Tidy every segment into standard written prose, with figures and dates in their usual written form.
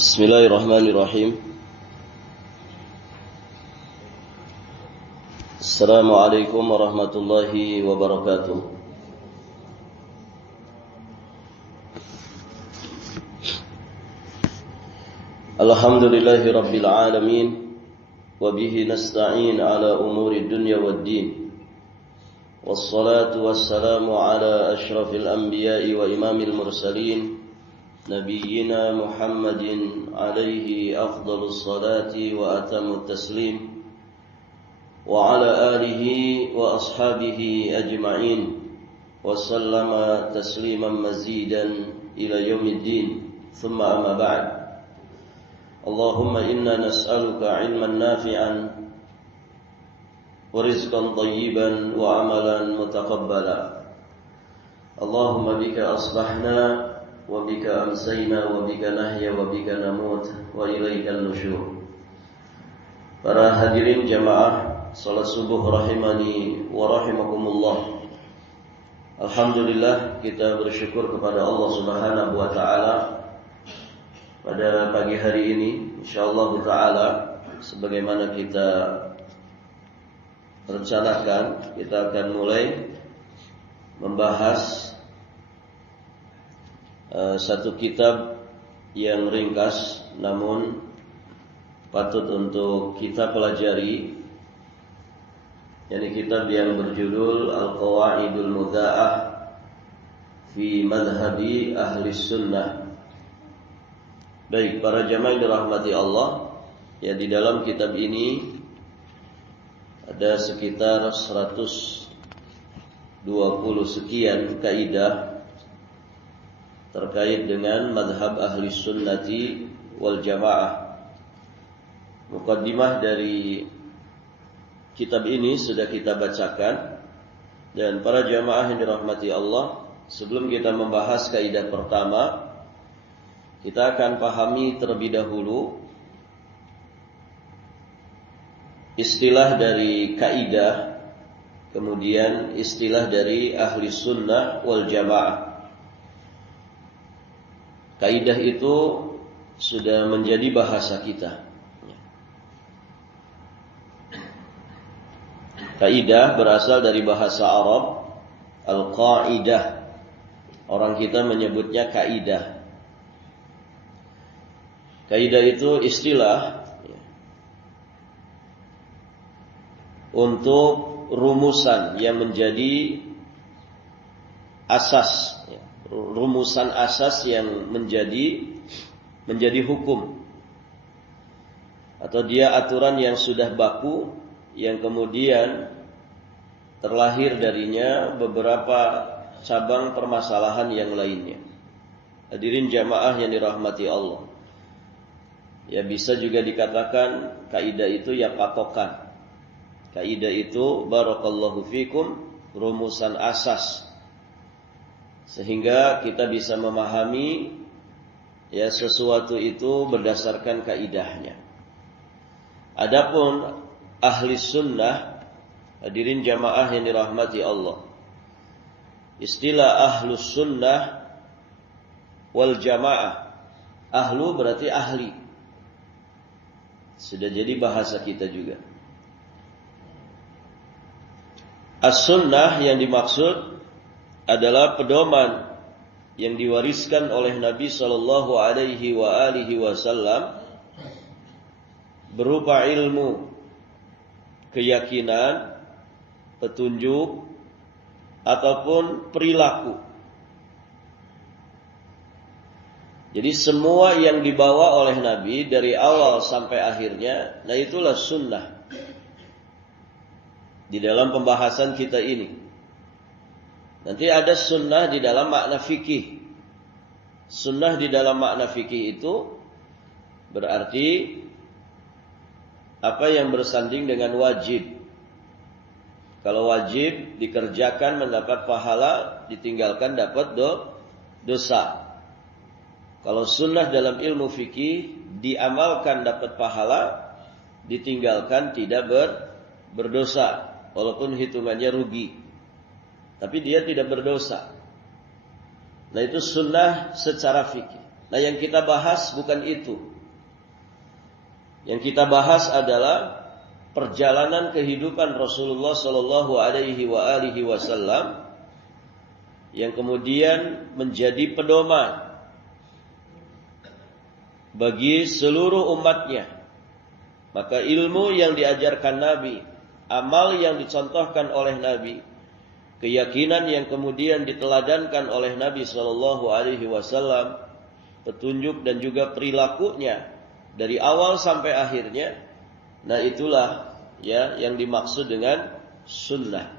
Bismillahirrahmanirrahim. Assalamualaikum warahmatullahi wabarakatuh. Alhamdulillahi rabbil alamin. Wabihi nasta'in ala umuri dunya waddin. Wassalatu wassalamu ala ashrafil anbiya'i wa imamil mursalin, نبينا محمد عليه أفضل الصلاة وأتم التسليم وعلى آله وأصحابه أجمعين وسلم تسليما مزيدا إلى يوم الدين ثم أما بعد اللهم إنا نسألك علما نافعا ورزقا طيبا وعملا متقبلا اللهم بك أصبحنا وبك أمسينا وبك نحيا وبك نموت وإليك النشور. Para hadirin jamaah salat subuh rahimani wa rahimakumullah. Alhamdulillah, kita bersyukur kepada Allah Subhanahu wa taala pada pagi hari ini insyaallah taala sebagaimana kita rencanakan, kita akan mulai membahas satu kitab yang ringkas namun patut untuk kita pelajari, yakni kitab yang berjudul Al-Qawaidul Mudha'ah fi Madhhabi Ahli Sunnah. Baik, para jamaah yang dirahmati Allah, ya, di dalam kitab ini ada sekitar 120 sekian kaidah terkait dengan madhab ahli sunnati wal jamaah. Muqaddimah dari kitab ini sudah kita bacakan. Dan para jamaah yang dirahmati Allah, sebelum kita membahas kaidah pertama, kita akan pahami terlebih dahulu istilah dari kaidah, kemudian istilah dari ahli sunnah wal jamaah. Kaidah itu sudah menjadi bahasa kita. Kaidah berasal dari bahasa Arab, al-qaidah. Orang kita menyebutnya kaidah. Kaidah itu istilah untuk rumusan yang menjadi asas, rumusan asas yang menjadi hukum, atau dia aturan yang sudah baku yang kemudian terlahir darinya beberapa cabang permasalahan yang lainnya. Hadirin jamaah yang dirahmati Allah, ya, bisa juga dikatakan kaidah itu ya patokan. Kaidah itu barakallahu fikum rumusan asas, sehingga kita bisa memahami ya sesuatu itu berdasarkan kaidahnya. Adapun ahli sunnah, hadirin jamaah yang dirahmati Allah, istilah ahlus sunnah wal jamaah, ahlu berarti ahli, sudah jadi bahasa kita juga. As-sunnah yang dimaksud adalah pedoman yang diwariskan oleh Nabi sallallahu alaihi wasallam berupa ilmu, keyakinan, petunjuk ataupun perilaku. Jadi semua yang dibawa oleh Nabi dari awal sampai akhirnya, nah itulah sunnah. Di dalam pembahasan kita ini nanti ada sunnah di dalam makna fikih. Sunnah di dalam makna fikih itu berarti apa yang bersanding dengan wajib. Kalau wajib dikerjakan mendapat pahala, ditinggalkan dapat dosa. Kalau sunnah dalam ilmu fikih diamalkan dapat pahala, ditinggalkan tidak berdosa, walaupun hitungannya rugi. Tapi dia tidak berdosa. Nah itu sunnah secara fikih. Nah, yang kita bahas bukan itu. Yang kita bahas adalah perjalanan kehidupan Rasulullah sallallahu alaihi wasallam yang kemudian menjadi pedoman bagi seluruh umatnya. Maka ilmu yang diajarkan Nabi, amal yang dicontohkan oleh Nabi, keyakinan yang kemudian diteladankan oleh Nabi sallallahu alaihi wasallam, petunjuk dan juga perilakunya dari awal sampai akhirnya, nah itulah ya yang dimaksud dengan sunnah.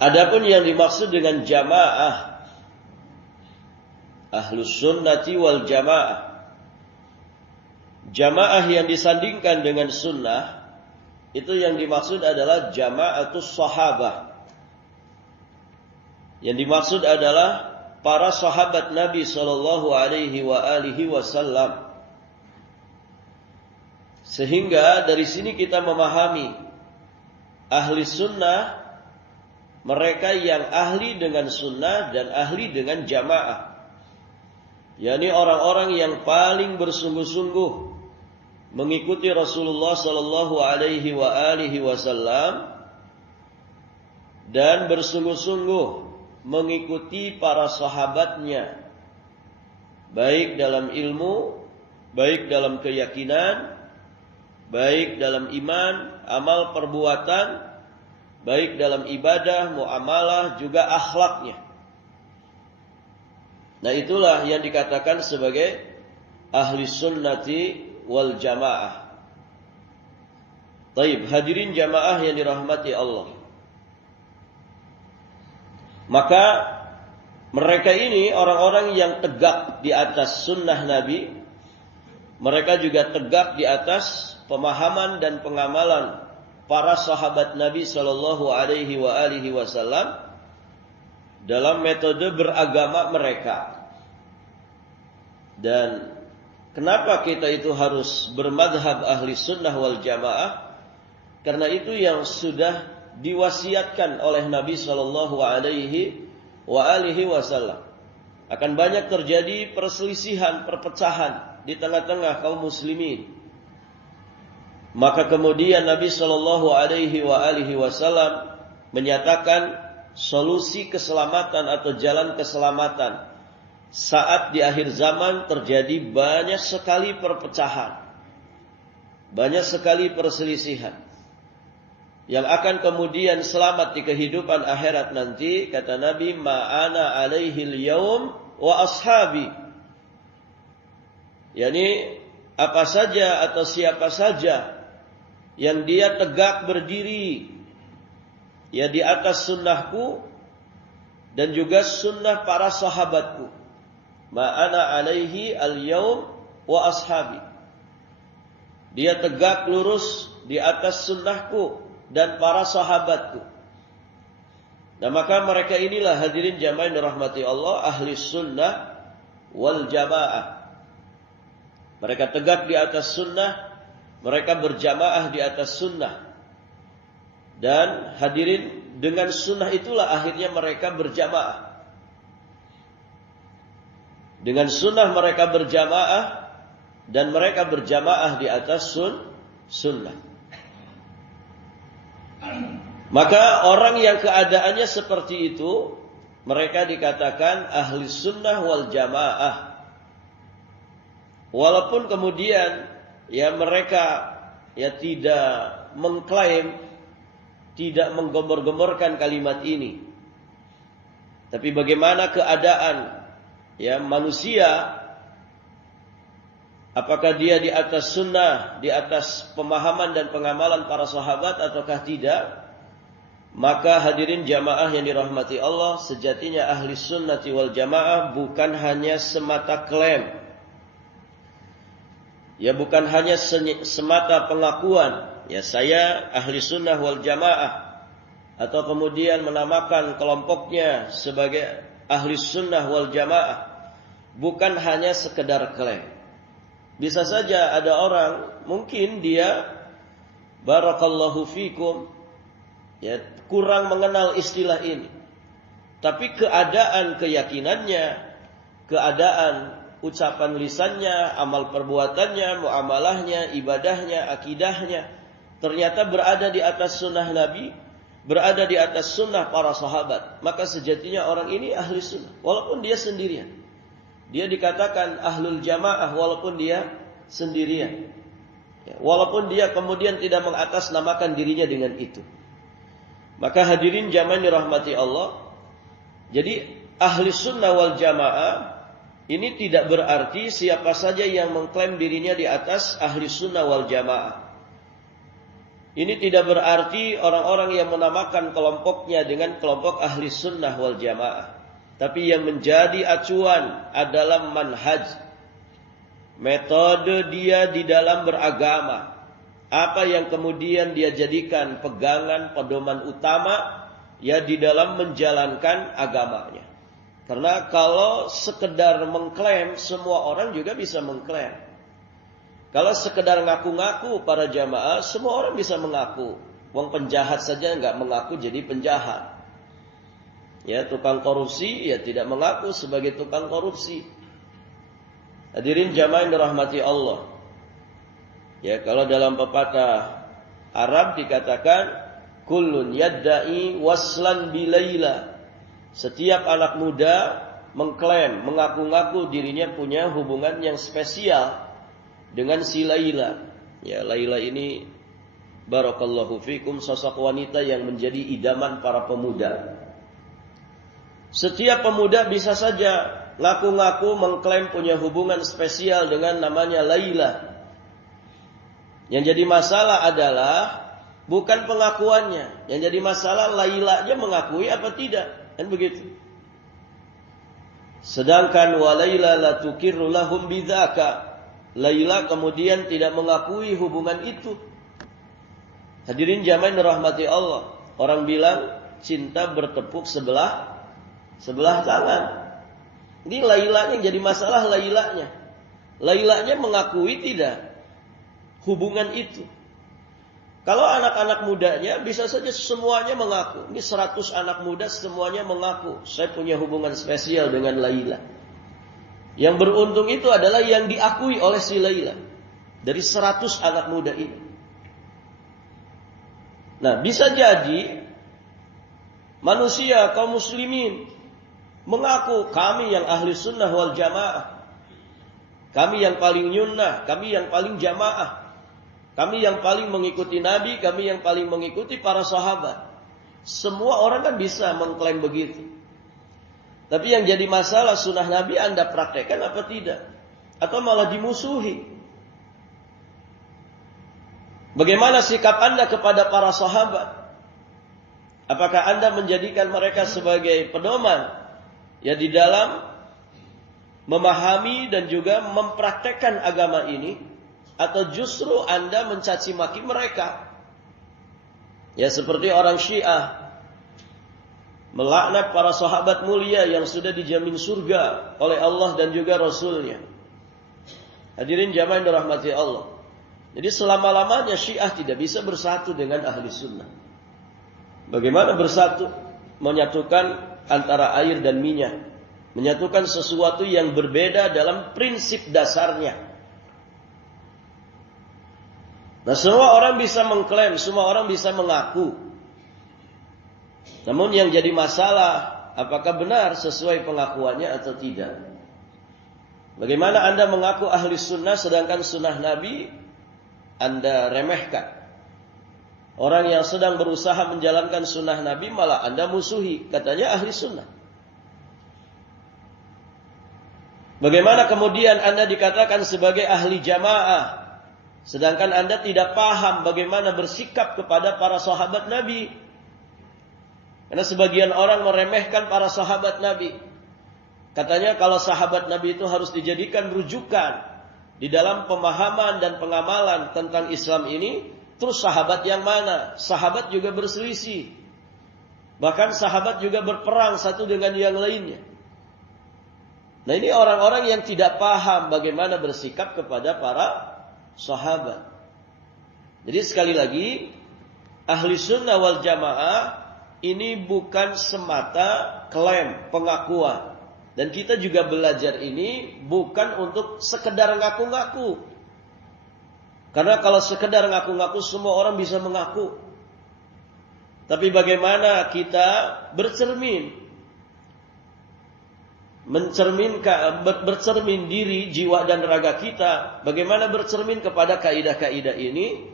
Adapun yang dimaksud dengan jamaah, Ahlus Sunnati wal Jamaah, jamaah yang disandingkan dengan sunnah, itu yang dimaksud adalah jamaatus sahabah. Yang dimaksud adalah para sahabat Nabi sallallahu alaihi wasallam. Sehingga dari sini kita memahami ahli sunnah, mereka yang ahli dengan sunnah dan ahli dengan jamaah. yakni orang-orang yang paling bersungguh-sungguh mengikuti Rasulullah sallallahu alaihi wasallam dan bersungguh-sungguh mengikuti para sahabatnya, baik dalam ilmu, baik dalam keyakinan, baik dalam iman, amal perbuatan, baik dalam ibadah, muamalah, juga akhlaknya. Nah, itulah yang dikatakan sebagai ahli sunnati wal jamaah. Taib, hadirin jamaah yang dirahmati Allah. Maka mereka ini orang-orang yang tegak di atas sunnah Nabi. Mereka juga tegak di atas pemahaman dan pengamalan para sahabat Nabi sallallahu alaihi wasallam dalam metode beragama mereka. Dan kenapa kita itu harus bermadhab ahli sunnah wal jamaah? Karena itu yang sudah diwasiatkan oleh Nabi sallallahu alaihi wasallam. Akan banyak terjadi perselisihan, perpecahan di tengah-tengah kaum muslimin. Maka kemudian Nabi sallallahu alaihi wasallam menyatakan solusi keselamatan atau jalan keselamatan saat di akhir zaman terjadi banyak sekali perpecahan, banyak sekali perselisihan. Yang akan kemudian selamat di kehidupan akhirat nanti, kata Nabi, ma'ana alaihil yaum wa ashabi. Yani apa saja atau siapa saja yang dia tegak berdiri ya di atas sunnahku dan juga sunnah para sahabatku. Ma'ana alaihi al-yaum wa ashabi. Dia tegak lurus di atas sunnahku dan para sahabatku. Nah, maka mereka inilah hadirin jamaah yang dirahmati Allah, ahli sunnah wal jamaah. Mereka tegak di atas sunnah, mereka berjamaah di atas sunnah. Dan hadirin, dengan sunnah itulah akhirnya mereka berjamaah. Dengan sunnah mereka berjamaah dan mereka berjamaah di atas sunnah. Maka orang yang keadaannya seperti itu, mereka dikatakan ahli sunnah wal jamaah. Walaupun kemudian ya mereka ya tidak mengklaim, tidak menggembor-gemborkan kalimat ini. Tapi bagaimana keadaan ya manusia, apakah dia di atas sunnah, di atas pemahaman dan pengamalan para sahabat ataukah tidak? Maka hadirin jamaah yang dirahmati Allah, sejatinya ahli sunnati wal jamaah bukan hanya semata klaim, ya bukan hanya semata pengakuan, ya saya ahli sunnah wal jamaah, atau kemudian menamakan kelompoknya sebagai ahli sunnah wal jamaah. Bukan hanya sekedar klaim. Bisa saja ada orang, mungkin dia barakallahu fikum ya kurang mengenal istilah ini, tapi keadaan keyakinannya, keadaan ucapan lisannya, amal perbuatannya, muamalahnya, ibadahnya, akidahnya ternyata berada di atas sunnah Nabi, berada di atas sunnah para sahabat, maka sejatinya orang ini ahli sunnah walaupun dia sendirian. Dia dikatakan ahlul jamaah walaupun dia sendirian, walaupun dia kemudian tidak mengatasnamakan dirinya dengan itu. Maka hadirin jamaah dirahmati Allah, jadi ahli sunnah wal jamaah ini tidak berarti siapa saja yang mengklaim dirinya di atas ahli sunnah wal jamaah. Ini tidak berarti orang-orang yang menamakan kelompoknya dengan kelompok ahli sunnah wal jamaah. Tapi yang menjadi acuan adalah manhaj, metode dia di dalam beragama. Apa yang kemudian dia jadikan pegangan pedoman utama ya di dalam menjalankan agamanya. Karena kalau sekedar mengklaim, semua orang juga bisa mengklaim. Kalau sekedar ngaku-ngaku para jamaah, semua orang bisa mengaku. Wong penjahat saja nggak mengaku jadi penjahat. Ya, tukang korupsi ya tidak mengaku sebagai tukang korupsi. Hadirin jamaah yang dirahmati Allah. Ya, kalau dalam pepatah Arab dikatakan kullun yadda'i waslan bilaila. Setiap anak muda mengklaim, mengaku-ngaku dirinya punya hubungan yang spesial dengan si Laila. Ya, Laila ini barakallahu fikum sosok wanita yang menjadi idaman para pemuda. Setiap pemuda bisa saja ngaku-ngaku mengklaim punya hubungan spesial dengan namanya Laila. Yang jadi masalah adalah bukan pengakuannya. Yang jadi masalah Lailanya mengakui apa tidak. Kan begitu. Sedangkan wa Laila la tuqirru lahum bidzaka. Laila kemudian tidak mengakui hubungan itu. Hadirin jamaah dirahmati Allah. Orang bilang cinta bertepuk sebelah tangan. Ini Lailanya yang jadi masalah Lailanya. Lailanya mengakui tidak hubungan itu. Kalau anak-anak mudanya bisa saja semuanya mengaku. Ini 100 anak muda semuanya mengaku. Saya punya hubungan spesial dengan Laila. Yang beruntung itu adalah yang diakui oleh si Laila. Dari 100 anak muda ini. Nah, bisa jadi manusia kaum muslimin mengaku kami yang ahli sunnah wal jamaah. Kami yang paling nyunnah, kami yang paling jamaah. Kami yang paling mengikuti Nabi, kami yang paling mengikuti para sahabat. Semua orang kan bisa mengklaim begitu. Tapi yang jadi masalah sunnah Nabi Anda praktekkan apa tidak? Atau malah dimusuhi? Bagaimana sikap Anda kepada para sahabat? Apakah Anda menjadikan mereka sebagai pedoman? Ya di dalam memahami dan juga mempraktekkan agama ini. Atau justru Anda mencaci maki mereka. Ya seperti orang Syiah melaknat para sahabat mulia yang sudah dijamin surga oleh Allah dan juga Rasulnya. Hadirin jamaah yang dirahmati Allah. Jadi selama-lamanya Syiah tidak bisa bersatu dengan ahli sunnah. Bagaimana bersatu? Menyatukan antara air dan minyak. Menyatukan sesuatu yang berbeda dalam prinsip dasarnya. Nah, semua orang bisa mengklaim, semua orang bisa mengaku. Namun yang jadi masalah, apakah benar sesuai pengakuannya atau tidak? Bagaimana Anda mengaku ahli sunnah sedangkan sunnah Nabi Anda remehkan? Orang yang sedang berusaha menjalankan sunnah Nabi malah Anda musuhi, katanya ahli sunnah. Bagaimana kemudian Anda dikatakan sebagai ahli jamaah? Sedangkan Anda tidak paham bagaimana bersikap kepada para sahabat Nabi. Karena sebagian orang meremehkan para sahabat Nabi. Katanya kalau sahabat Nabi itu harus dijadikan rujukan di dalam pemahaman dan pengamalan tentang Islam ini. Terus sahabat yang mana? Sahabat juga berselisih. Bahkan sahabat juga berperang satu dengan yang lainnya. Nah ini orang-orang yang tidak paham bagaimana bersikap kepada para sahabat. Jadi sekali lagi, ahli sunnah wal jamaah ini bukan semata klaim, pengakuan. Dan kita juga belajar ini bukan untuk sekedar ngaku-ngaku. Karena kalau sekedar ngaku-ngaku semua orang bisa mengaku. Tapi bagaimana kita bercermin diri, jiwa dan raga kita, bagaimana bercermin kepada kaidah-kaidah ini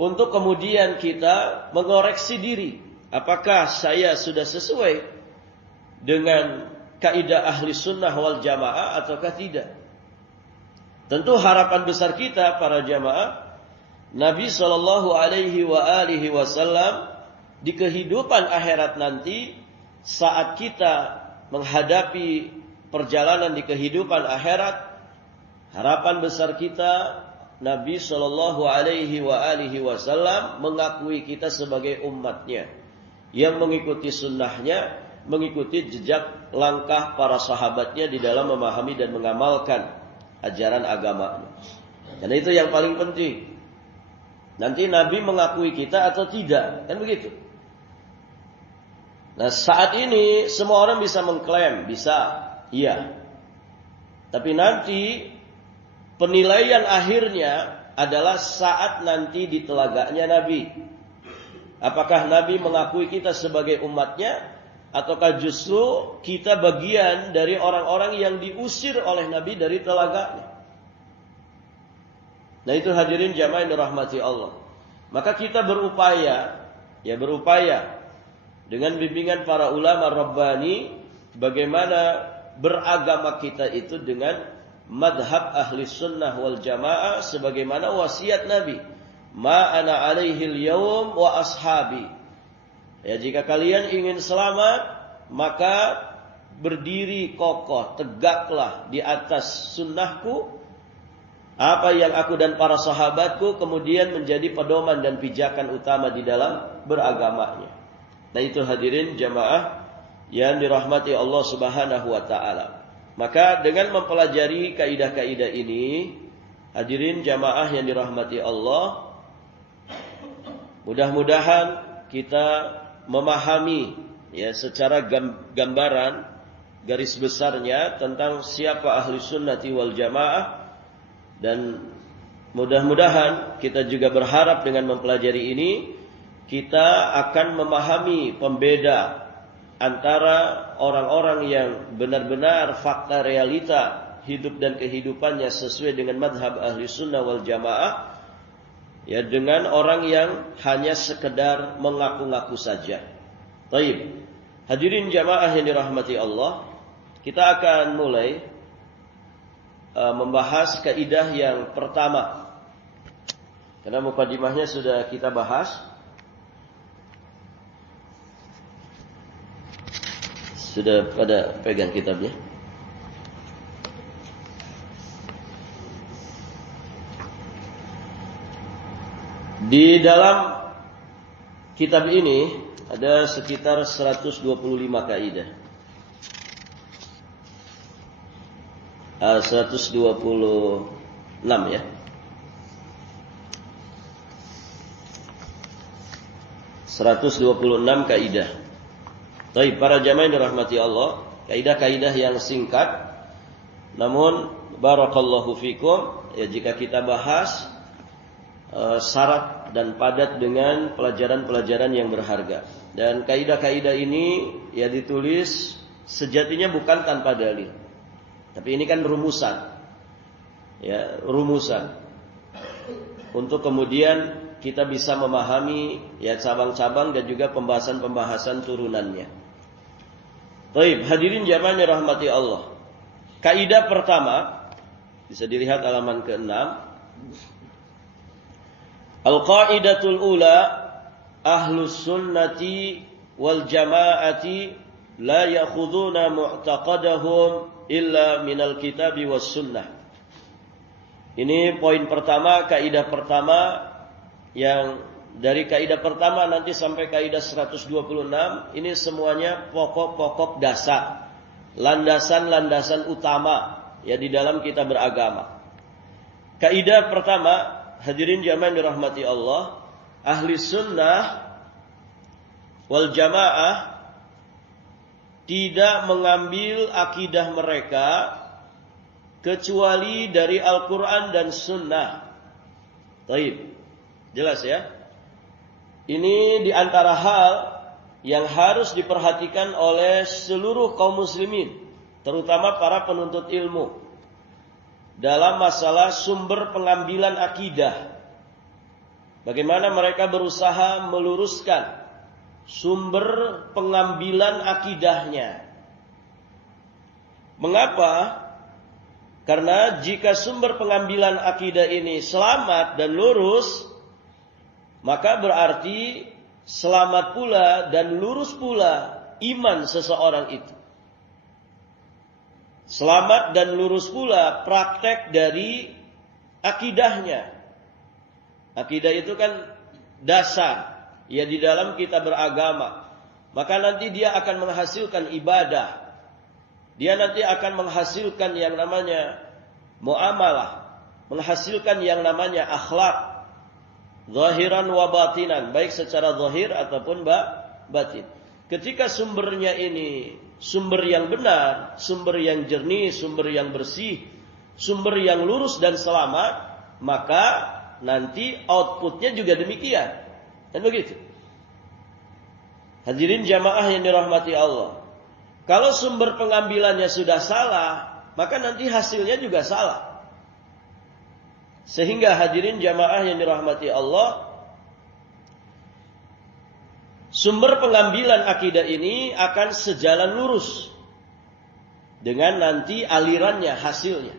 untuk kemudian kita mengoreksi diri, apakah saya sudah sesuai dengan kaidah ahli sunnah wal jamaah ataukah tidak. Tentu harapan besar kita para jamaah, Nabi SAW di kehidupan akhirat nanti, saat kita menghadapi perjalanan di kehidupan akhirat, harapan besar kita Nabi SAW mengakui kita sebagai umatnya yang mengikuti sunnahnya, mengikuti jejak langkah para sahabatnya di dalam memahami dan mengamalkan ajaran agamanya. Dan itu yang paling penting. Nanti Nabi mengakui kita atau tidak, kan begitu. Nah, saat ini semua orang bisa mengklaim, bisa, iya. Tapi nanti penilaian akhirnya adalah saat nanti di telaganya Nabi. Apakah Nabi mengakui kita sebagai umatnya, ataukah justru kita bagian dari orang-orang yang diusir oleh Nabi dari telaganya. Nah, itu hadirin jamaah yang dirahmati Allah. Maka kita berupaya dengan bimbingan para ulama Rabbani, bagaimana beragama kita itu dengan madhab ahli sunnah wal jamaah, sebagaimana wasiat Nabi, ma ana alaihil yawm wa ashabi. Ya, jika kalian ingin selamat, maka berdiri kokoh, tegaklah di atas sunnahku, apa yang aku dan para sahabatku, kemudian menjadi pedoman dan pijakan utama di dalam beragamanya. Nah, itu hadirin jamaah yang dirahmati Allah Subhanahu wa taala. Maka dengan mempelajari kaidah-kaidah ini, hadirin jamaah yang dirahmati Allah, mudah-mudahan kita memahami ya secara gambaran garis besarnya tentang siapa ahli sunnati wal jamaah, dan mudah-mudahan kita juga berharap dengan mempelajari ini kita akan memahami pembeda antara orang-orang yang benar-benar fakta realita hidup dan kehidupannya sesuai dengan madhab ahli sunnah wal jamaah, ya, dengan orang yang hanya sekedar mengaku-ngaku saja. Baik, hadirin jamaah yang dirahmati Allah, kita akan mulai membahas kaidah yang pertama. Karena mukadimahnya sudah kita bahas. Sudah pada pegang kitabnya. Di dalam kitab ini ada sekitar 125 kaidah. 126 ya. 126 kaidah. Baik, para jamaah yang dirahmati Allah, kaidah-kaidah yang singkat, namun barakallahu fikum, ya, jika kita bahas syarat dan padat dengan pelajaran-pelajaran yang berharga. Dan kaidah-kaidah ini ya ditulis sejatinya bukan tanpa dalil. Tapi ini kan rumusan. Ya, rumusan. Untuk kemudian kita bisa memahami ya cabang-cabang dan juga pembahasan-pembahasan turunannya. Baik, hadirin jamaah yang rahmati Allah. Kaidah pertama bisa dilihat halaman ke-6. Al-qaidatul ula, ahlus sunnati wal jamaati la yakhuduna mu'taqadahum illa minal kitabi was sunnah. Ini poin pertama, kaidah pertama, yang dari kaidah pertama nanti sampai kaidah 126, ini semuanya pokok-pokok dasar, landasan-landasan utama ya di dalam kita beragama. Kaidah pertama, hadirin jamaah yang dirahmati Allah, ahli sunnah wal jamaah tidak mengambil akidah mereka kecuali dari Al-Quran dan Sunnah. Baik, jelas ya. Ini di antara hal yang harus diperhatikan oleh seluruh kaum muslimin, terutama para penuntut ilmu, dalam masalah sumber pengambilan akidah. Bagaimana mereka berusaha meluruskan sumber pengambilan akidahnya. Mengapa? Karena jika sumber pengambilan akidah ini selamat dan lurus, maka berarti selamat pula dan lurus pula iman seseorang itu. Selamat dan lurus pula praktek dari akidahnya. Akidah itu kan dasar ya di dalam kita beragama. Maka nanti dia akan menghasilkan ibadah. Dia nanti akan menghasilkan yang namanya muamalah, menghasilkan yang namanya akhlak, zahiran wa batinan, baik secara zahir ataupun batin. Ketika sumbernya ini sumber yang benar, sumber yang jernih, sumber yang bersih, sumber yang lurus dan selamat, maka nanti outputnya juga demikian. Dan begitu. Hadirin jamaah yang dirahmati Allah. Kalau sumber pengambilannya sudah salah, maka nanti hasilnya juga salah. Sehingga hadirin jamaah yang dirahmati Allah, sumber pengambilan akidah ini akan sejalan lurus dengan nanti alirannya, hasilnya.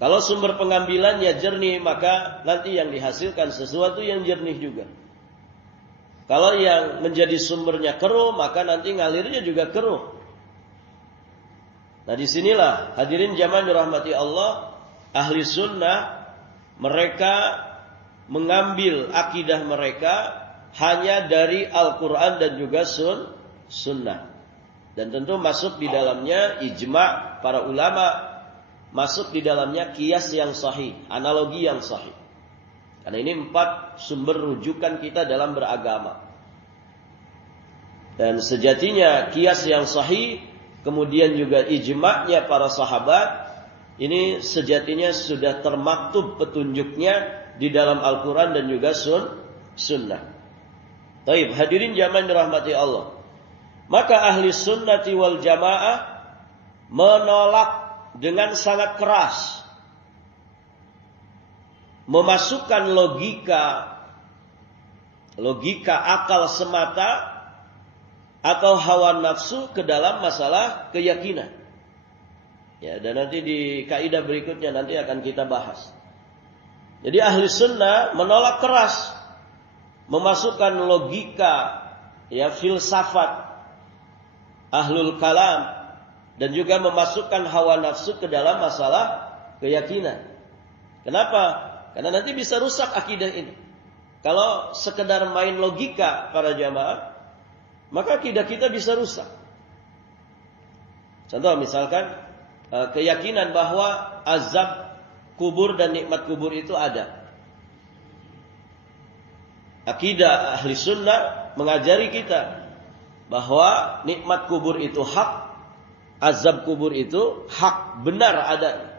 Kalau sumber pengambilannya jernih, maka nanti yang dihasilkan sesuatu yang jernih juga. Kalau yang menjadi sumbernya keruh, maka nanti ngalirnya juga keruh. Nah, disinilah hadirin jamaah dirahmati Allah, ahli sunnah, mereka mengambil akidah mereka hanya dari Al-Quran dan juga sunnah. Dan tentu masuk di dalamnya ijma' para ulama, masuk di dalamnya qiyas yang sahih, analogi yang sahih. Karena ini 4 sumber rujukan kita dalam beragama. Dan sejatinya qiyas yang sahih, kemudian juga ijma'nya para sahabat, ini sejatinya sudah termaktub petunjuknya di dalam Al-Quran dan juga sunnah. Baik, hadirin jamaah dirahmati Allah. Maka ahli sunnati wal jamaah menolak dengan sangat keras, memasukkan logika akal semata atau hawa nafsu ke dalam masalah keyakinan. Ya, dan nanti di kaidah berikutnya nanti akan kita bahas. Jadi ahli sunnah menolak keras memasukkan logika, ya, filsafat, ahlul kalam, dan juga memasukkan hawa nafsu ke dalam masalah keyakinan. Kenapa? Karena nanti bisa rusak akidah ini. Kalau sekedar main logika para jamaah, maka akidah kita bisa rusak. Contoh misalkan keyakinan bahwa azab kubur dan nikmat kubur itu ada. Akidah ahli sunnah mengajari kita bahwa nikmat kubur itu hak, azab kubur itu hak, benar ada.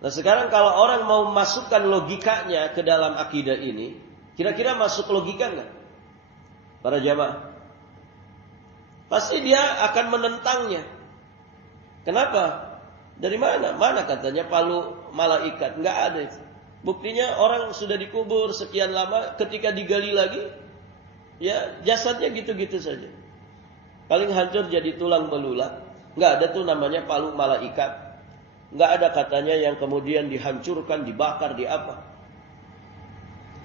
Nah sekarang kalau orang mau masukkan logikanya ke dalam akidah ini, kira-kira masuk logika enggak? Para jamaah, pasti dia akan menentangnya. Kenapa? Dari mana? Mana katanya palu malaikat? Enggak ada itu. Buktinya orang sudah dikubur sekian lama, ketika digali lagi, ya jasadnya gitu-gitu saja. Paling hancur jadi tulang belulang. Enggak ada tuh namanya palu malaikat. Enggak ada katanya yang kemudian dihancurkan, dibakar, di apa.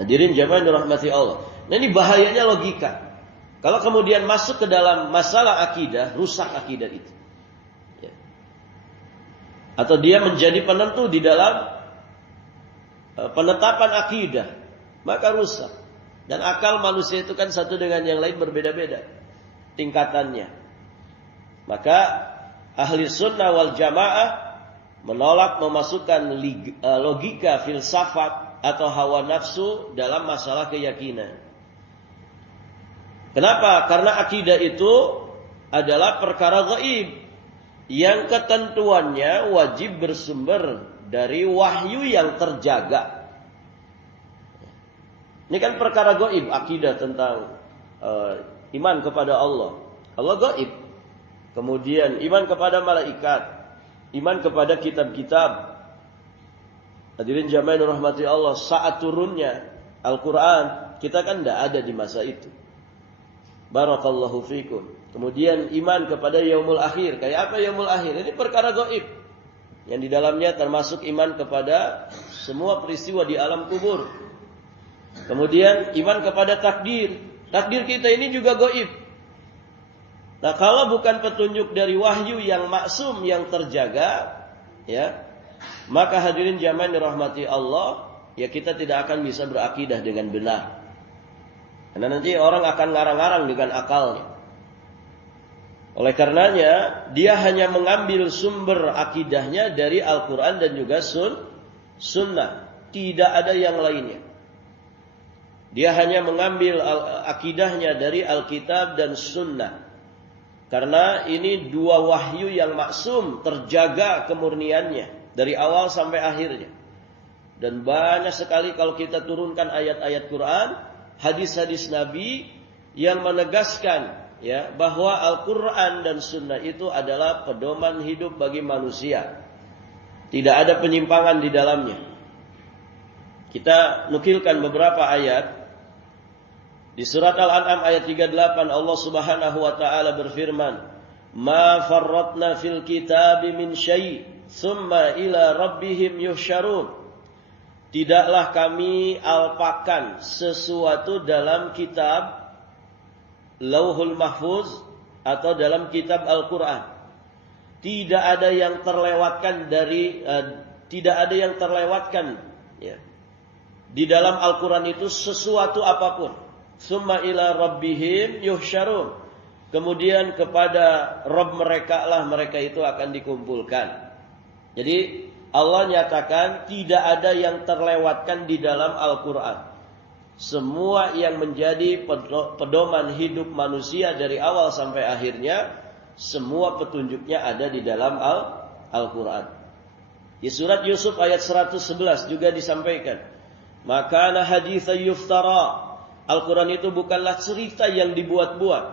Hadirin jamaah dirahmati Allah. Nah ini bahayanya logika. Kalau kemudian masuk ke dalam masalah akidah, rusak akidah itu. Ya. Atau dia menjadi penentu di dalam penetapan akidah, maka rusak. Dan akal manusia itu kan satu dengan yang lain berbeda-beda tingkatannya. Maka ahli sunnah wal jamaah menolak memasukkan logika, filsafat atau hawa nafsu dalam masalah keyakinan. Kenapa? Karena akidah itu adalah perkara gaib yang ketentuannya wajib bersumber dari wahyu yang terjaga. Ini kan perkara gaib, akidah tentang iman kepada Allah. Allah gaib. Kemudian iman kepada malaikat, iman kepada kitab-kitab. Hadirin jamaah yang dirahmati Allah, saat turunnya Al-Quran, kita kan tidak ada di masa itu. Barakallahu fikum. Kemudian iman kepada yaumul akhir. Kayak apa yaumul akhir? Ini perkara gaib. Yang di dalamnya termasuk iman kepada semua peristiwa di alam kubur. Kemudian iman kepada takdir. Takdir kita ini juga gaib. Nah, kalau bukan petunjuk dari wahyu yang maksum, yang terjaga, ya, maka hadirin jamaah dirahmati Allah, ya kita tidak akan bisa berakidah dengan benar. Karena nanti orang akan ngarang-ngarang dengan akalnya. Oleh karenanya, dia hanya mengambil sumber akidahnya dari Al-Quran dan juga sunnah. Tidak ada yang lainnya. Dia hanya mengambil akidahnya dari Alkitab dan sunnah. Karena ini dua wahyu yang maksum, terjaga kemurniannya dari awal sampai akhirnya. Dan banyak sekali kalau kita turunkan ayat-ayat Quran, hadis-hadis Nabi yang menegaskan, ya, bahwa Al-Quran dan Sunnah itu adalah pedoman hidup bagi manusia. Tidak ada penyimpangan di dalamnya. Kita nukilkan beberapa ayat. Di surat Al-An'am ayat 38 Allah Subhanahu wa taala berfirman, "Ma farratna fil kitabi min syai', tsumma ila rabbihim yuhsyarun." Tidaklah kami alpakan sesuatu dalam kitab Lauhul Mahfuz atau dalam kitab Al-Quran. Tidak ada yang terlewatkan tidak ada yang terlewatkan, ya, di dalam Al-Quran itu sesuatu apapun. Summa ila rabbihim yuhsyarun. Kemudian kepada Rabb mereka lah mereka itu akan dikumpulkan. Jadi Allah nyatakan tidak ada yang terlewatkan di dalam Al-Quran. Semua yang menjadi pedoman hidup manusia dari awal sampai akhirnya, semua petunjuknya ada di dalam Al-Quran. Di surat Yusuf ayat 111 juga disampaikan, "Maka haditsa yuftara." Al-Quran itu bukanlah cerita yang dibuat-buat,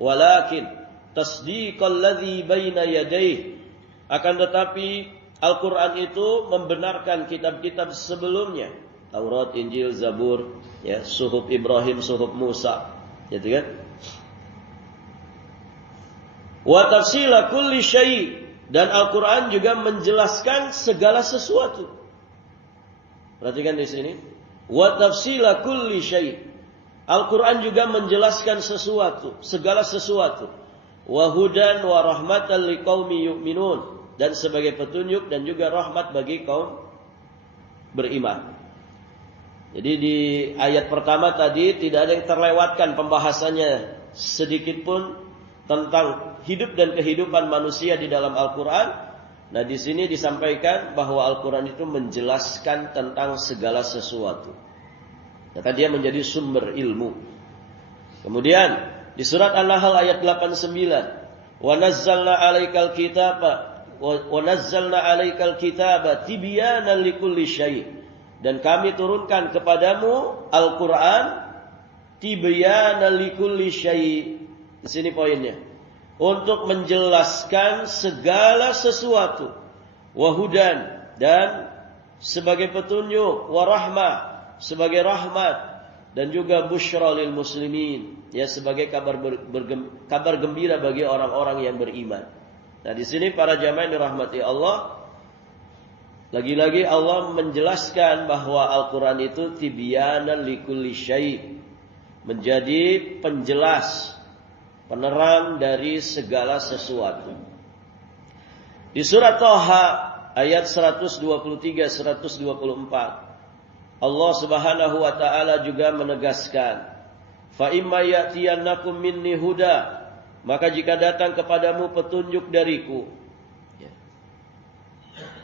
walakin tasdiqal ladzi baina yadayhi. Akan tetapi Al-Quran itu membenarkan kitab-kitab sebelumnya, Taurat, Injil, Zabur, ya, suhuf Ibrahim, suhuf Musa, gitu kan? Wa tafsila kulli syai', dan Al-Quran juga menjelaskan segala sesuatu. Perhatikan di sini. Wa tafsila kulli syai'. Al-Quran juga menjelaskan sesuatu, segala sesuatu. Wa hudan wa rahmatan liqaumi yu'minun, dan sebagai petunjuk dan juga rahmat bagi kaum beriman. Jadi di ayat pertama tadi tidak ada yang terlewatkan pembahasannya sedikit pun tentang hidup dan kehidupan manusia di dalam Al-Quran. Nah, di sini disampaikan bahwa Al-Quran itu menjelaskan tentang segala sesuatu. Maka dia menjadi sumber ilmu. Kemudian di surat An-Nahl ayat 89, "Wa nazzalna 'alaikal kitaba tibyanan likulli syai'." Dan kami turunkan kepadamu Al-Quran tibyanan likulli syai'. Di sini poinnya. Untuk menjelaskan segala sesuatu. Wa hudan, dan sebagai petunjuk, wa rahmah, sebagai rahmat, dan juga busyra lil muslimin, ya, sebagai kabar gembira bagi orang-orang yang beriman. Nah, di sini para jamaah yang dirahmati Allah, lagi-lagi Allah menjelaskan bahwa Al-Quran itu tibyanan likulli syai', menjadi penjelas, penerang dari segala sesuatu. Di surat Thaha ayat 123-124 Allah Subhanahu wa taala juga menegaskan, "Fa imma ya'tiyannakum minni huda," maka jika datang kepadamu petunjuk dariku. Ya.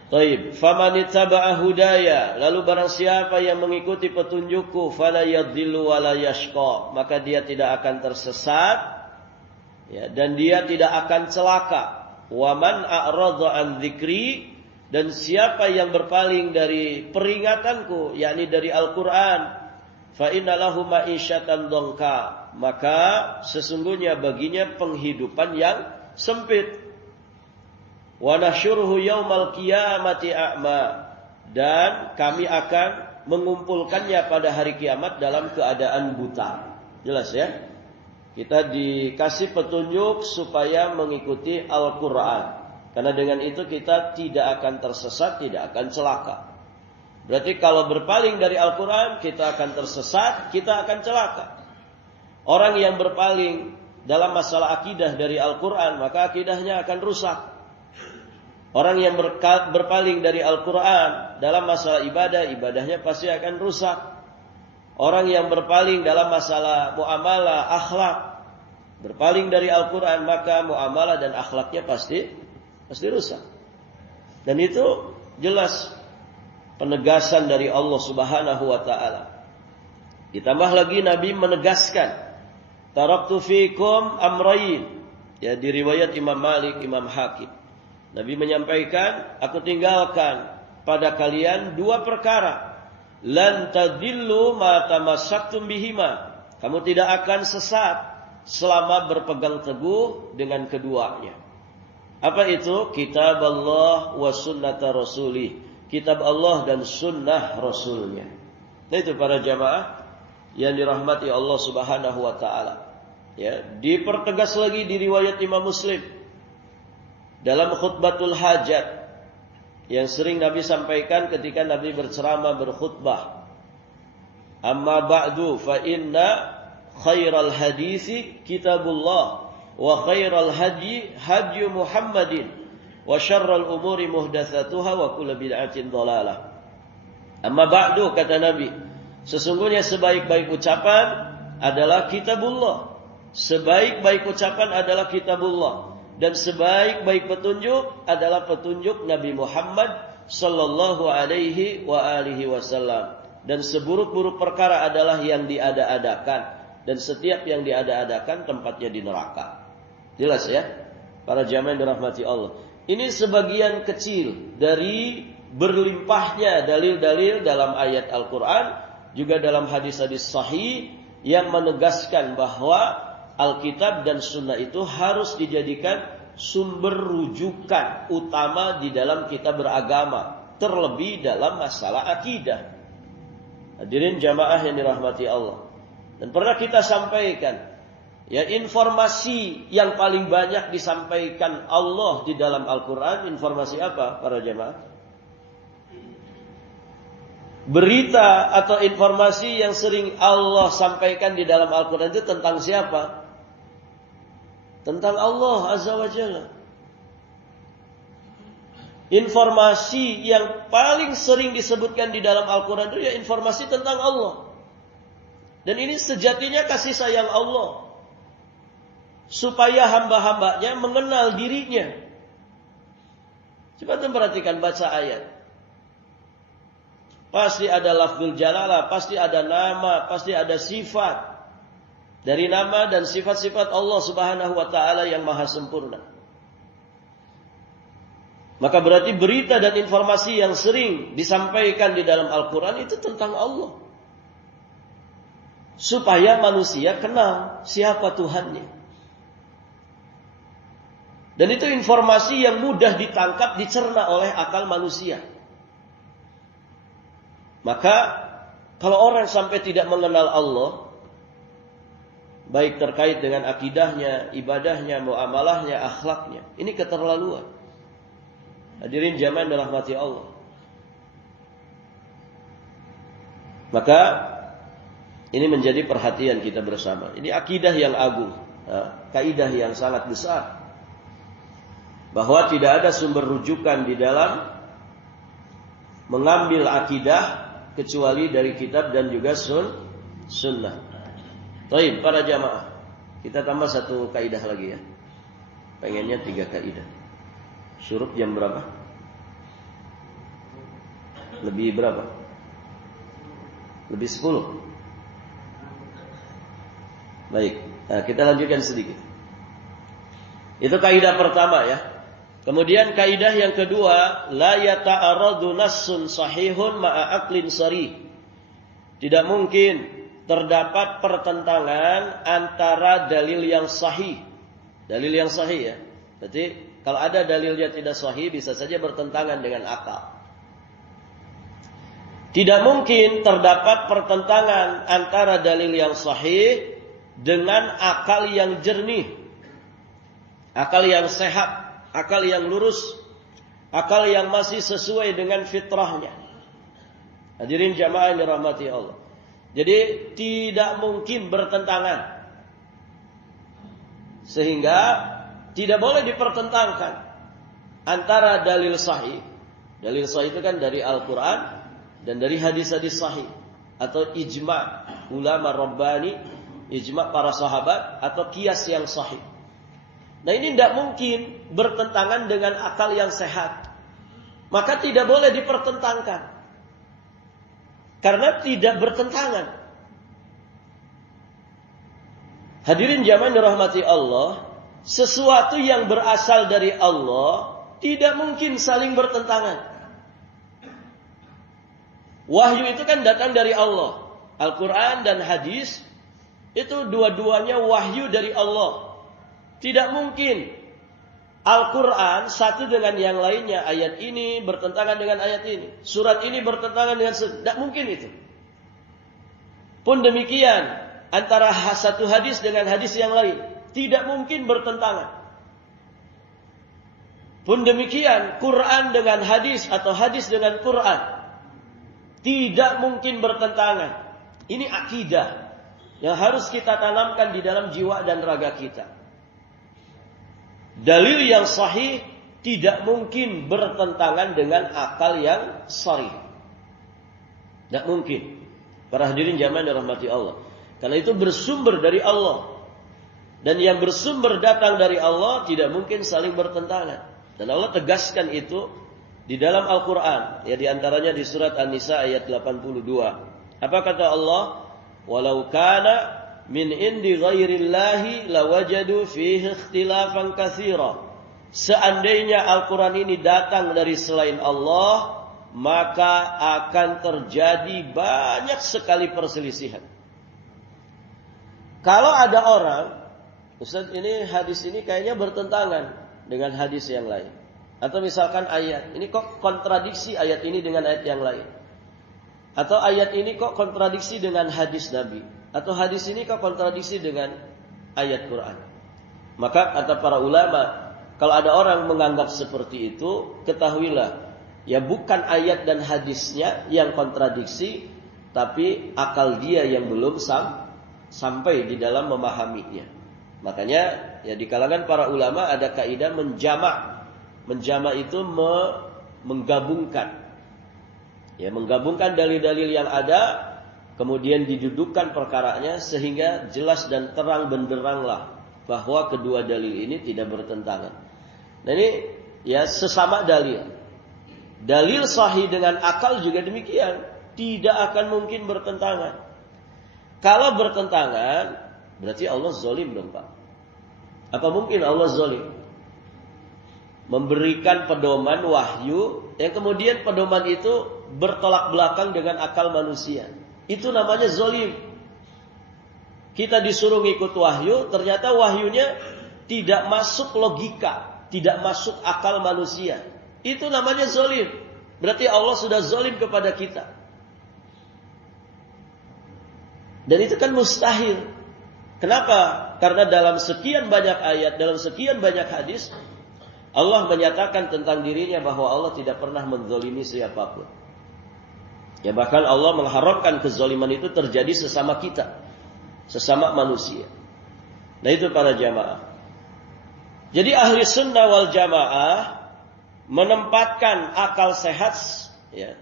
Taib, "Faman ittaba'a hudaya," lalu barang siapa yang mengikuti petunjukku, fala yadhillu wala yashqa, maka dia tidak akan tersesat, Ya, dan dia tidak akan celaka. Wa man a'radha an dzikri, dan siapa yang berpaling dari peringatanku, yakni dari Al-Qur'an, fa innalahu ma'isyatan dongka, maka sesungguhnya baginya penghidupan yang sempit. Wa nasyuruhu yaumal qiyamati a'ma, dan kami akan mengumpulkannya pada hari kiamat dalam keadaan buta. Jelas ya? Kita dikasih petunjuk supaya mengikuti Al-Quran. Karena dengan itu kita tidak akan tersesat, tidak akan celaka. Berarti kalau berpaling dari Al-Quran, kita akan tersesat, kita akan celaka. Orang yang berpaling dalam masalah akidah dari Al-Quran, maka akidahnya akan rusak. Orang yang berpaling dari Al-Quran dalam masalah ibadah, ibadahnya pasti akan rusak. Orang yang berpaling dalam masalah muamalah, akhlak, berpaling dari Al-Quran, maka muamalah dan akhlaknya pasti rusak. Dan itu jelas penegasan dari Allah Subhanahu wa taala. Ditambah lagi Nabi menegaskan, taraktu fikum amrayn. Ya, di riwayat Imam Malik, Imam Hakim. Nabi menyampaikan, aku tinggalkan pada kalian dua perkara. Lan tadillu ma tamassaktum bihima. Kamu tidak akan sesat selama berpegang teguh dengan keduanya. Apa itu? Kitab Allah wa sunnata rasulih. Kitab Allah dan sunnah Rasulnya. Nah, itu para jamaah yang dirahmati Allah Subhanahu wa taala. Ya, dipertegas lagi di riwayat Imam Muslim dalam khutbatul hajat yang sering Nabi sampaikan ketika Nabi berceramah, berkhutbah. Amma ba'du fa inna khairal hadisi kitabullah wa khairal hadi hadi Muhammadin wa syarral umuri muhdatsatuha wa kullu bid'atin dhalalah. Amma ba'du, kata Nabi, sesungguhnya sebaik-baik ucapan adalah kitabullah. Sebaik-baik ucapan adalah kitabullah. Dan sebaik-baik petunjuk adalah petunjuk Nabi Muhammad sallallahu alaihi wa alihi wasallam. Dan seburuk-buruk perkara adalah yang diada-adakan. Dan setiap yang diada-adakan tempatnya di neraka. Jelas ya? Para jamaah yang dirahmati Allah. Ini sebagian kecil dari berlimpahnya dalil-dalil dalam ayat Al-Quran. Juga dalam hadis-hadis sahih yang menegaskan bahwa Alkitab dan Sunnah itu harus dijadikan sumber rujukan utama di dalam kita beragama, terlebih dalam masalah akidah. Hadirin jamaah yang dirahmati Allah. Dan pernah kita sampaikan, ya, informasi yang paling banyak disampaikan Allah di dalam Al-Quran, informasi apa para jamaah? Berita atau informasi yang sering Allah sampaikan di dalam Al-Quran itu tentang siapa? Tentang Allah Azza wa Jalla. Informasi yang paling sering disebutkan di dalam Al-Quran itu ya informasi tentang Allah. Dan ini sejatinya kasih sayang Allah. Supaya hamba-hambanya mengenal dirinya. Coba perhatikan, baca ayat. Pasti ada lafzul jalalah, pasti ada nama, pasti ada sifat. Dari nama dan sifat-sifat Allah Subhanahu wa taala yang maha sempurna. Maka berarti berita dan informasi yang sering disampaikan di dalam Al-Quran itu tentang Allah. Supaya manusia kenal siapa Tuhannya. Dan itu informasi yang mudah ditangkap, dicerna oleh akal manusia. Maka kalau orang sampai tidak mengenal Allah, baik terkait dengan akidahnya, ibadahnya, muamalahnya, akhlaknya, ini keterlaluan. Hadirin jamaah dirahmati Allah. Maka ini menjadi perhatian kita bersama. Ini akidah yang agung, kaidah yang sangat besar. Bahwa tidak ada sumber rujukan di dalam mengambil akidah kecuali dari kitab dan juga sunnah. Baik, para jamaah, kita tambah satu kaidah lagi ya. Pengennya 3 kaidah. Syuruk jam berapa? Lebih berapa? Lebih 10. Baik, nah, kita lanjutkan sedikit. Itu kaidah pertama ya. Kemudian kaidah yang kedua, la yata'aradu nassun sahihun ma'a aqlin sarih. Tidak mungkin terdapat pertentangan antara dalil yang sahih. Dalil yang sahih ya. Berarti kalau ada dalilnya tidak sahih bisa saja bertentangan dengan akal. Tidak mungkin terdapat pertentangan antara dalil yang sahih dengan akal yang jernih. Akal yang sehat. Akal yang lurus, akal yang masih sesuai dengan fitrahnya. Hadirin jamaah yang dirahmati Allah. Jadi tidak mungkin bertentangan. Sehingga tidak boleh dipertentangkan antara dalil sahih. Dalil sahih itu kan dari Al-Quran dan dari hadis-hadis sahih. Atau ijma' ulama rabbani, ijma' para sahabat, atau qiyas yang sahih. Nah ini tidak mungkin bertentangan dengan akal yang sehat. Maka tidak boleh dipertentangkan. Karena tidak bertentangan. Hadirin jamaah dirahmati Allah. Sesuatu yang berasal dari Allah tidak mungkin saling bertentangan. Wahyu itu kan datang dari Allah. Al-Quran dan hadis itu dua-duanya wahyu dari Allah. Tidak mungkin Al-Quran satu dengan yang lainnya. Ayat ini bertentangan dengan ayat ini. Surat ini bertentangan dengan tidak mungkin itu. Pun demikian antara satu hadis dengan hadis yang lain. Tidak mungkin bertentangan. Pun demikian Quran dengan hadis atau hadis dengan Quran. Tidak mungkin bertentangan. Ini akidah yang harus kita tanamkan di dalam jiwa dan raga kita. Dalil yang sahih tidak mungkin bertentangan dengan akal yang sharih. Tidak mungkin. Para hadirin jamaah yang dirahmati Allah. Karena itu bersumber dari Allah. Dan yang bersumber datang dari Allah tidak mungkin saling bertentangan. Dan Allah tegaskan itu di dalam Al-Quran. Ya di antaranya di surat An-Nisa ayat 82. Apa kata Allah? Walau kana min indi ghairillahi lawajadu fihi ikhtilafan katsira. Seandainya Al-Quran ini datang dari selain Allah, maka akan terjadi banyak sekali perselisihan. Kalau ada orang, Ustaz ini hadis ini kayaknya bertentangan dengan hadis yang lain. Atau misalkan ayat, ini kok kontradiksi ayat ini dengan ayat yang lain. Atau ayat ini kok kontradiksi dengan hadis Nabi. Atau hadis ini kok kontradiksi dengan ayat Quran. Maka kata para ulama, kalau ada orang menganggap seperti itu, ketahuilah, ya bukan ayat dan hadisnya yang kontradiksi, tapi akal dia yang belum sampai di dalam memahaminya. Makanya ya di kalangan para ulama ada kaidah menjamak. Menjamak itu menggabungkan. Ya, menggabungkan dalil-dalil yang ada, kemudian didudukkan perkaranya sehingga jelas dan terang benderanglah bahwa kedua dalil ini tidak bertentangan. Nah ini ya sesama dalil. Dalil sahih dengan akal juga demikian, tidak akan mungkin bertentangan. Kalau bertentangan, berarti Allah zalim dong Pak. Apa mungkin Allah zalim? Memberikan pedoman wahyu yang kemudian pedoman itu bertolak belakang dengan akal manusia. Itu namanya zalim. Kita disuruh ngikut wahyu, ternyata wahyunya tidak masuk logika, tidak masuk akal manusia. Itu namanya zalim. Berarti Allah sudah zalim kepada kita. Dan itu kan mustahil. Kenapa? Karena dalam sekian banyak ayat, dalam sekian banyak hadis, Allah menyatakan tentang dirinya bahwa Allah tidak pernah menzalimi siapapun. Ya bahkan Allah mengharamkan kezaliman itu terjadi sesama kita, sesama manusia. Nah itu para jamaah. Jadi ahli sunnah wal jamaah menempatkan akal sehat ya,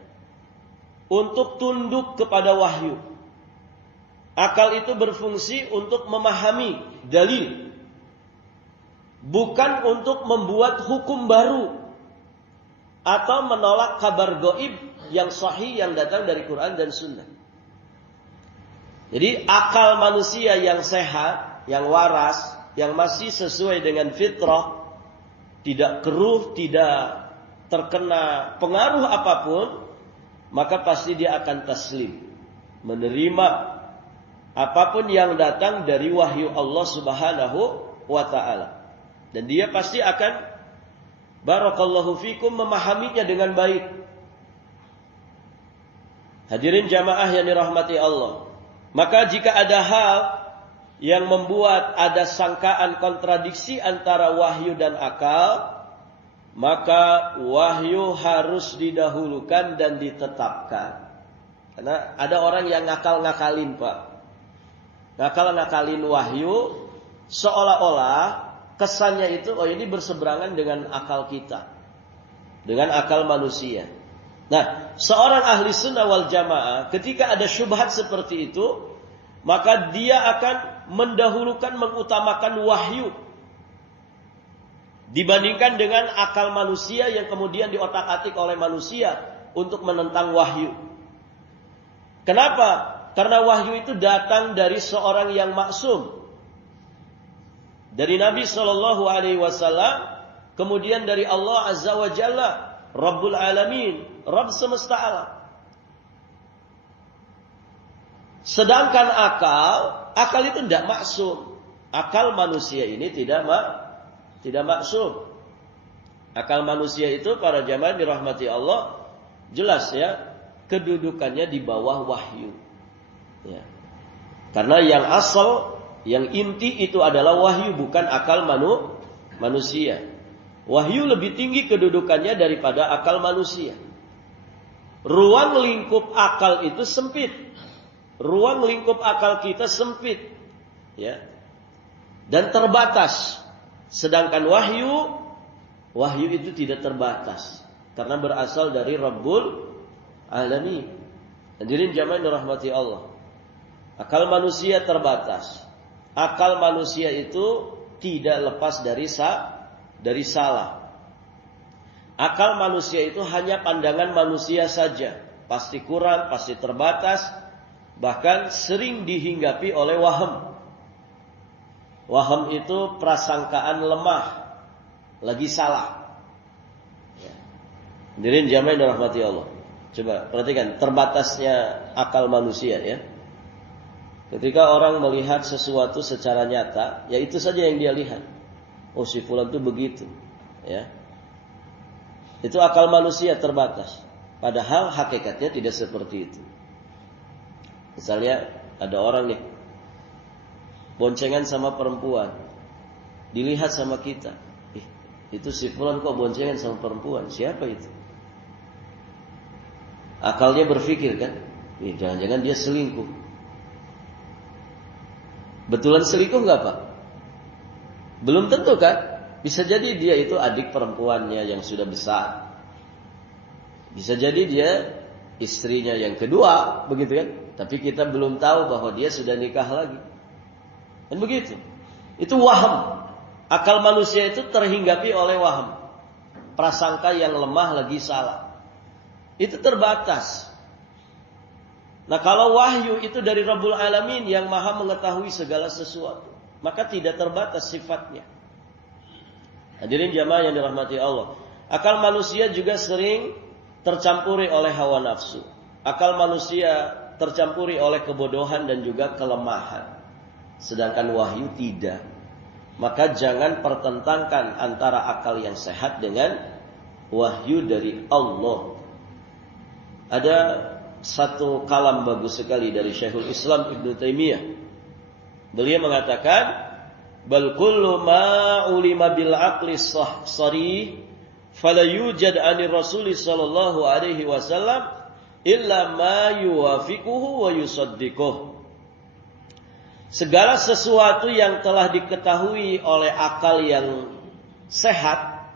untuk tunduk kepada wahyu. Akal itu berfungsi untuk memahami dalil, bukan untuk membuat hukum baru atau menolak kabar gaib yang sahih yang datang dari Quran dan Sunnah. Jadi akal manusia yang sehat, yang waras, yang masih sesuai dengan fitrah, tidak keruh, tidak terkena pengaruh apapun, maka pasti dia akan taslim, menerima apapun yang datang dari wahyu Allah Subhanahu wa taala. Dan dia pasti akan, barakallahu fikum, memahaminya dengan baik. Hadirin jamaah yang dirahmati Allah. Maka jika ada hal yang membuat ada sangkaan kontradiksi antara wahyu dan akal, maka wahyu harus didahulukan dan ditetapkan. Karena ada orang yang ngakal-ngakalin, Pak. Ngakal-ngakalin wahyu, seolah-olah kesannya itu, oh ini berseberangan dengan akal kita, dengan akal manusia. Nah, seorang ahli sunnah wal jamaah ketika ada syubhat seperti itu, maka dia akan mendahulukan, mengutamakan wahyu dibandingkan dengan akal manusia yang kemudian diotak-atik oleh manusia untuk menentang wahyu. Kenapa? Karena wahyu itu datang dari seorang yang maksum, dari Nabi Shallallahu Alaihi Wasallam, kemudian dari Allah Azza wa Jalla, Rabbul Alamin, Rabb semesta alam. Sedangkan akal itu tidak maksum. Akal manusia ini tidak maksum. Akal manusia itu, para jamaah dirahmati Allah, jelas ya, kedudukannya di bawah wahyu. Ya. Karena yang asal, yang inti itu adalah wahyu, bukan akal manusia. Wahyu lebih tinggi kedudukannya daripada akal manusia. Ruang lingkup akal itu sempit. Ruang lingkup akal kita sempit, ya, dan terbatas. Sedangkan wahyu itu tidak terbatas, karena berasal dari Rabbul Alamin. Hadirin jamaah dirahmati Allah. Akal manusia terbatas. Akal manusia itu tidak lepas dari salah. Akal manusia itu hanya pandangan manusia saja. Pasti kurang, pasti terbatas. Bahkan sering dihinggapi oleh waham. Waham itu prasangkaan lemah, lagi salah. Hadirin jamaah yang dirahmati Allah. Coba perhatikan terbatasnya akal manusia, ya. Ketika orang melihat sesuatu secara nyata, ya itu saja yang dia lihat. Oh, si fulan itu begitu, ya. Itu akal manusia terbatas. Padahal hakikatnya tidak seperti itu. Misalnya ada orang nih boncengan sama perempuan, dilihat sama kita, itu si fulan kok boncengan sama perempuan, siapa itu? Akalnya berpikir kan, jangan-jangan dia selingkuh. Betulan selingkuh nggak Pak? Belum tentu kan? Bisa jadi dia itu adik perempuannya yang sudah besar. Bisa jadi dia istrinya yang kedua, begitu kan? Tapi kita belum tahu bahwa dia sudah nikah lagi. Dan begitu. Itu waham. Akal manusia itu terhinggapi oleh waham. Prasangka yang lemah lagi salah. Itu terbatas. Nah, kalau wahyu itu dari Rabbul Alamin yang maha mengetahui segala sesuatu, maka tidak terbatas sifatnya. Hadirin jamaah yang dirahmati Allah. Akal manusia juga sering tercampuri oleh hawa nafsu. Akal manusia tercampuri oleh kebodohan dan juga kelemahan. Sedangkan wahyu tidak. Maka jangan pertentangkan antara akal yang sehat dengan wahyu dari Allah. Ada satu kalam bagus sekali dari Syekhul Islam Ibnu Taimiyah. Beliau mengatakan, bal kullu ma ulima bil aqli sharih fala yujad anir Rasul sallallahu alaihi wasallam illa ma yuwafiquhu wa yusaddiquh. Segala sesuatu yang telah diketahui oleh akal yang sehat,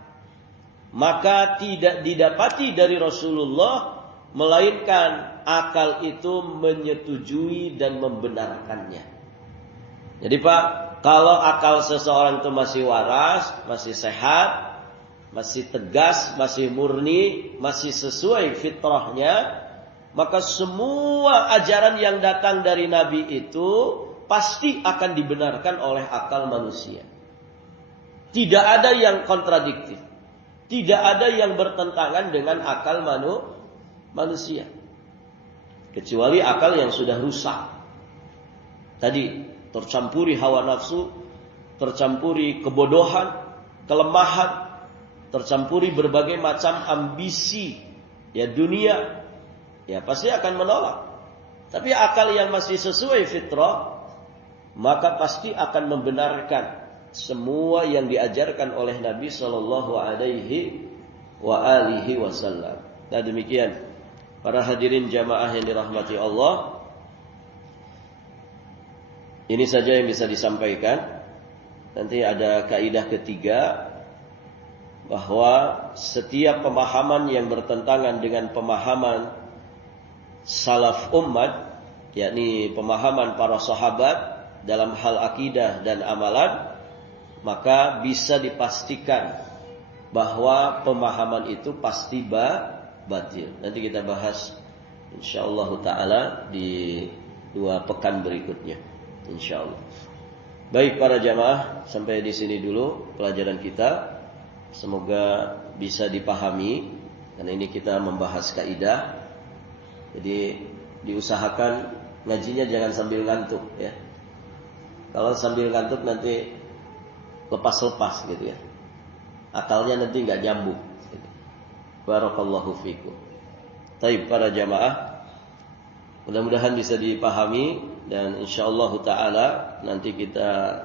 maka tidak didapati dari Rasulullah, melainkan akal itu menyetujui dan membenarkannya. Jadi Pak, kalau akal seseorang itu masih waras, masih sehat, masih tegas, masih murni, masih sesuai fitrahnya, maka semua ajaran yang datang dari Nabi itu pasti akan dibenarkan oleh akal manusia. Tidak ada yang kontradiktif. Tidak ada yang bertentangan dengan akal manusia. Kecuali akal yang sudah rusak. Tadi tercampuri hawa nafsu, tercampuri kebodohan, kelemahan, tercampuri berbagai macam ambisi ya dunia, ya pasti akan menolak. Tapi akal yang masih sesuai fitrah, maka pasti akan membenarkan semua yang diajarkan oleh Nabi Shallallahu Alaihi Wasallam. Nah demikian para hadirin jamaah yang dirahmati Allah, ini saja yang bisa disampaikan. Nanti ada kaidah ketiga, bahwa setiap pemahaman yang bertentangan dengan pemahaman salaf umat, yakni pemahaman para sahabat dalam hal akidah dan amalan, maka bisa dipastikan bahwa pemahaman itu pasti batil. Nanti kita bahas insyaallah taala di 2 pekan berikutnya insyaallah. Baik para jamaah, sampai di sini dulu pelajaran kita. Semoga bisa dipahami, karena ini kita membahas kaidah. Jadi diusahakan ngajinya jangan sambil ngantuk ya. Kalau sambil ngantuk nanti lepas-lepas gitu ya. Akalnya nanti nggak nyambung. Barakallahu fikum. Taib para jamaah, mudah-mudahan bisa dipahami, dan insyaallah taala nanti kita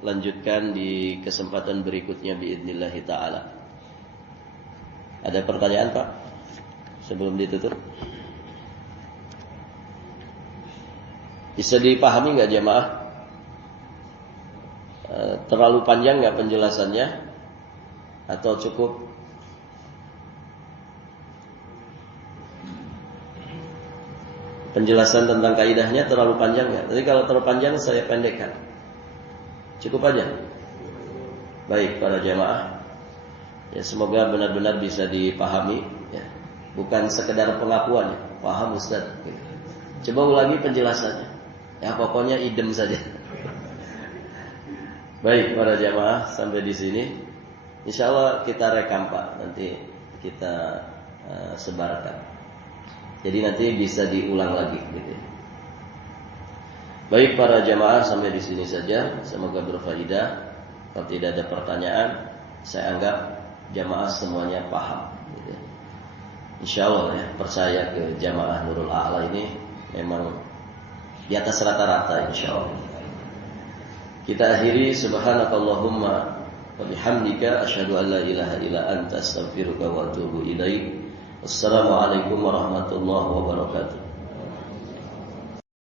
lanjutkan di kesempatan berikutnya biidznillah taala. Ada pertanyaan Pak sebelum ditutup? Bisa dipahami nggak jamaah? Terlalu panjang nggak penjelasannya? Atau cukup? Penjelasan tentang kaidahnya terlalu panjang nggak? Jadi kalau terlalu panjang saya pendekkan. Cukup aja. Baik para jamaah, ya semoga benar-benar bisa dipahami ya. Bukan sekedar pengakuan ya. Paham Ustaz gitu. Coba ulangi penjelasannya. Ya pokoknya idem saja. Baik para jamaah, sampai di sini insyaallah kita rekam Pak, nanti kita sebarkan. Jadi nanti bisa diulang lagi gitu. Baik para jamaah, sampai di sini saja. Semoga berfaedah. Kalau tidak ada pertanyaan, saya anggap jamaah semuanya paham gitu. Insyaallah ya, percaya ke jamaah Nurul A'la ini memang di atas rata-rata insyaallah. Kita akhiri, subhanakallahumma wa bihamdika asyhadu an la ilaha illa anta astaghfiruka wa atubu ilaik. Wassalamualaikum warahmatullahi wabarakatuh.